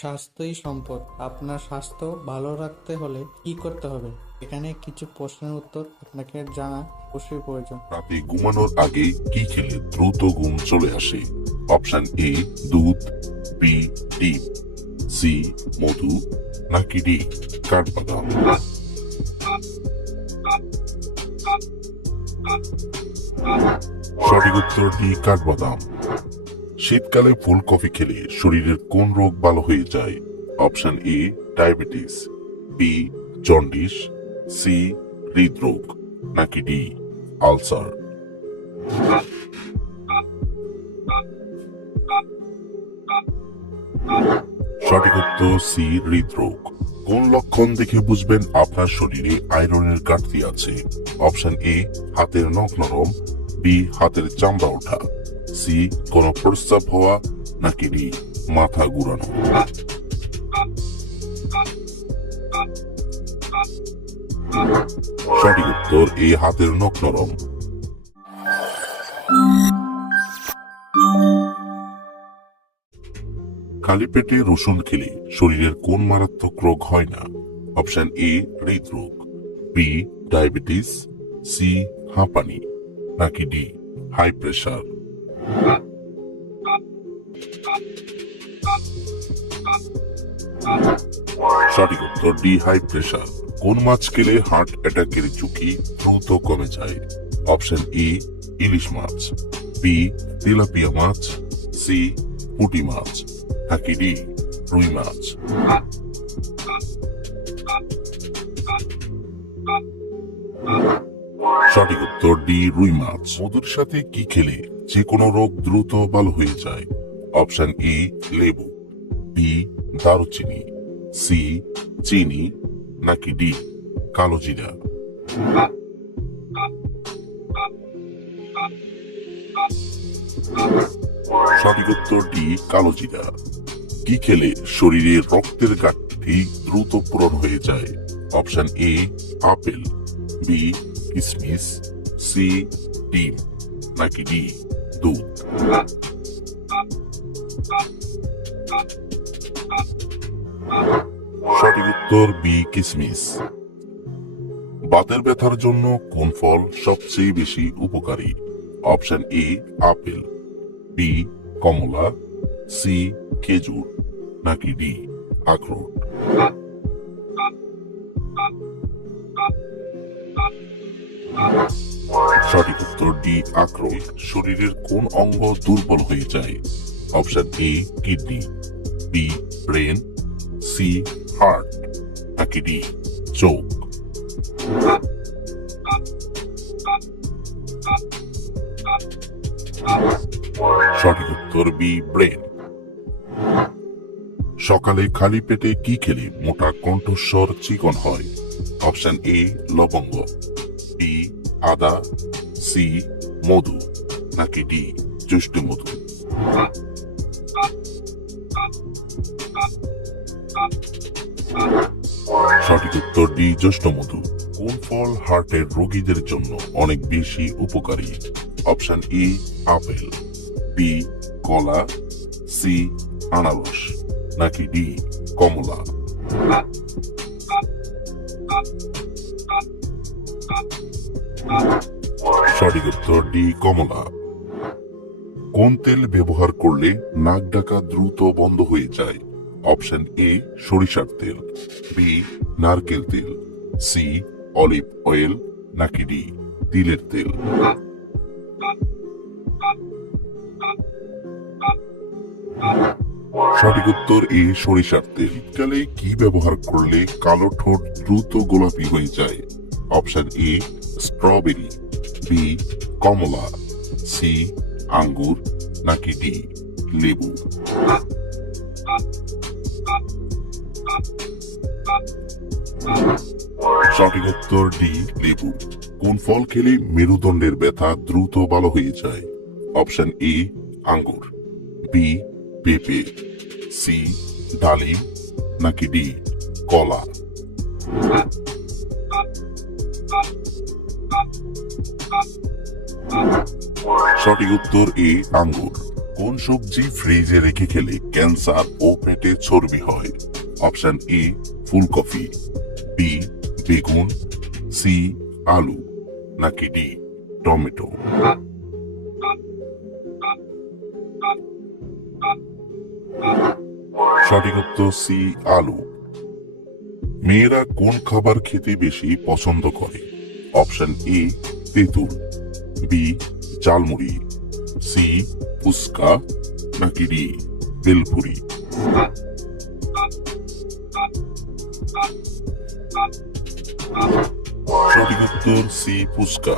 স্বাস্থ্যই সম্পদ। আপনার স্বাস্থ্য ভালো রাখতে হলে কি করতে হবে? এখানে কিছু প্রশ্নের উত্তর আপনাকে জানা অবশ্যই প্রয়োজন। রাতে ঘুমানোর আগে কি খেলে দ্রুত ঘুম চলে আসে? অপশন এ দুধ, বি ডিম, সি মধু, নাকি ডি কাঠবাদাম। সঠিক উত্তর ডি কাঠবাদাম। শীতকালে ফুলকপি খেলে শরীরের কোন রোগ ভালো হয়ে যায়? Option A diabetes, B jaundice, C হৃদরোগ, নাকি ডি আলসার। সঠিক উত্তর সি হৃদরোগ। কোন লক্ষণ দেখে বুঝবেন আপনার শরীরে আয়রনের ঘাটতি আছে? অপশন এ হাতের নখ নরম, বি হাতের চামড়া ওঠা, সি কোন প্রস্রাব হওয়া, নাকি ডি মাথা ঘুরানো। সঠিক উত্তর এ হাতের নখ নরম। খালি পেটে রসুন খেলে শরীরের কোন মারাত্মক রোগ হয় না? অপশন এ হৃদরোগ, বি ডায়াবেটিস, সি হাঁপানি, নাকি ডি হাই প্রেশার। সঠিক উত্তর ডি হাই প্রেশার। কোন মাছ খেলে হার্ট অ্যাটাকের ঝুঁকি দ্রুত কমে যায়? অপশন এ ইলিশ মাছ, বি তেলাপিয়া মাছ, সি পুঁটি মাছ, নাকি ডি রুই মাছ। সঠিক উত্তর ডি রুই মাছ। মধুর সাথে কি খেলে যে কোনো রোগ দ্রুত ভালো হয়ে যায়? অপশন এ লেবু, বি দারুচিনি, সি চিনি, নাকি ডি কালো জিরা। সঠিক উত্তর ডি কালো জিরা। কি খেলে শরীরে রক্তের ঘাটতি দ্রুত পূরণ হয়ে যায়? অপশন এ আপেল, বি কিশমিশ, সি ডিম, নাকি ডি দুধ। সঠিক উত্তর বি কিশমিশ। বাতের ব্যথার জন্য কোন ফল সবচেয়ে বেশি উপকারী? অপশন এ আপেল, বি কমলা, সি খেজুর, নাকি ডি আখরোট। সঠিক উত্তর ডি আখরোট। শরীরের কোন অঙ্গ দুর্বল হয়ে যায়? Option A kidney, B brain, C heart, নাকি ডি চোখ। সঠিক উত্তর বি ব্রেন। সকালে খালি পেটে কি খেলে মোটা কণ্ঠস্বর চিকন হয়? অপশন এ লবঙ্গ, বি আদা, সি মধু, নাকি ডি জ্যৈষ্ঠ মধু। সঠিক উত্তর ডি জ্যৈষ্ঠ মধু। কোন ফল হার্টের রোগীদের জন্য অনেক বেশি উপকারী? অপশন এ আপেল, বি কলা, সি আনারস, নাকি ডি কমলা। সঠিক উত্তর ডি কমলা। কোন তেল ব্যবহার করলে নাক ডাকা দ্রুত বন্ধ হয়ে যায়? অপশন এ সরিষার তেল, বি নারকেল তেল, সি অলিভ অয়েল, নাকি ডি তিলের তেল। সঠিক উত্তর এ সরিষার তেল। শীতকালে কি ব্যবহার করলে কালো ঠোঁট দ্রুত গোলাপি হয়ে যায়? অপশন এ স্ট্রবেরি, বি কমলা, সি আঙ্গুর, নাকি ডি লেবু। সঠিক উত্তর ডি লেবু। কোন ফল খেলে মেরুদণ্ডের ব্যথা দ্রুত ভালো হয়ে যায়? অপশন এ আঙ্গুর, বি পেঁপে, সি ডালিম, নাকি ডি কলা। সঠিক উত্তর এ আঙ্গুর। কোন সবজি ফ্রিজে রেখে খেলে ক্যান্সার ও পেটে চর্বি হয়? অপশন এ ফুলকপি, বি বেগুন, সি আলু, নাকি ডি টমেটো? সঠিক উত্তর সি আলু। মেয়েরা কোন খাবার খেতে বেশি পছন্দ করে? অপশন এ তেঁতুল, বি ঝালমুড়ি, সি ফুচকা, নাকি ডি বেলপুরি? সঠিক উত্তর সি ফুচকা।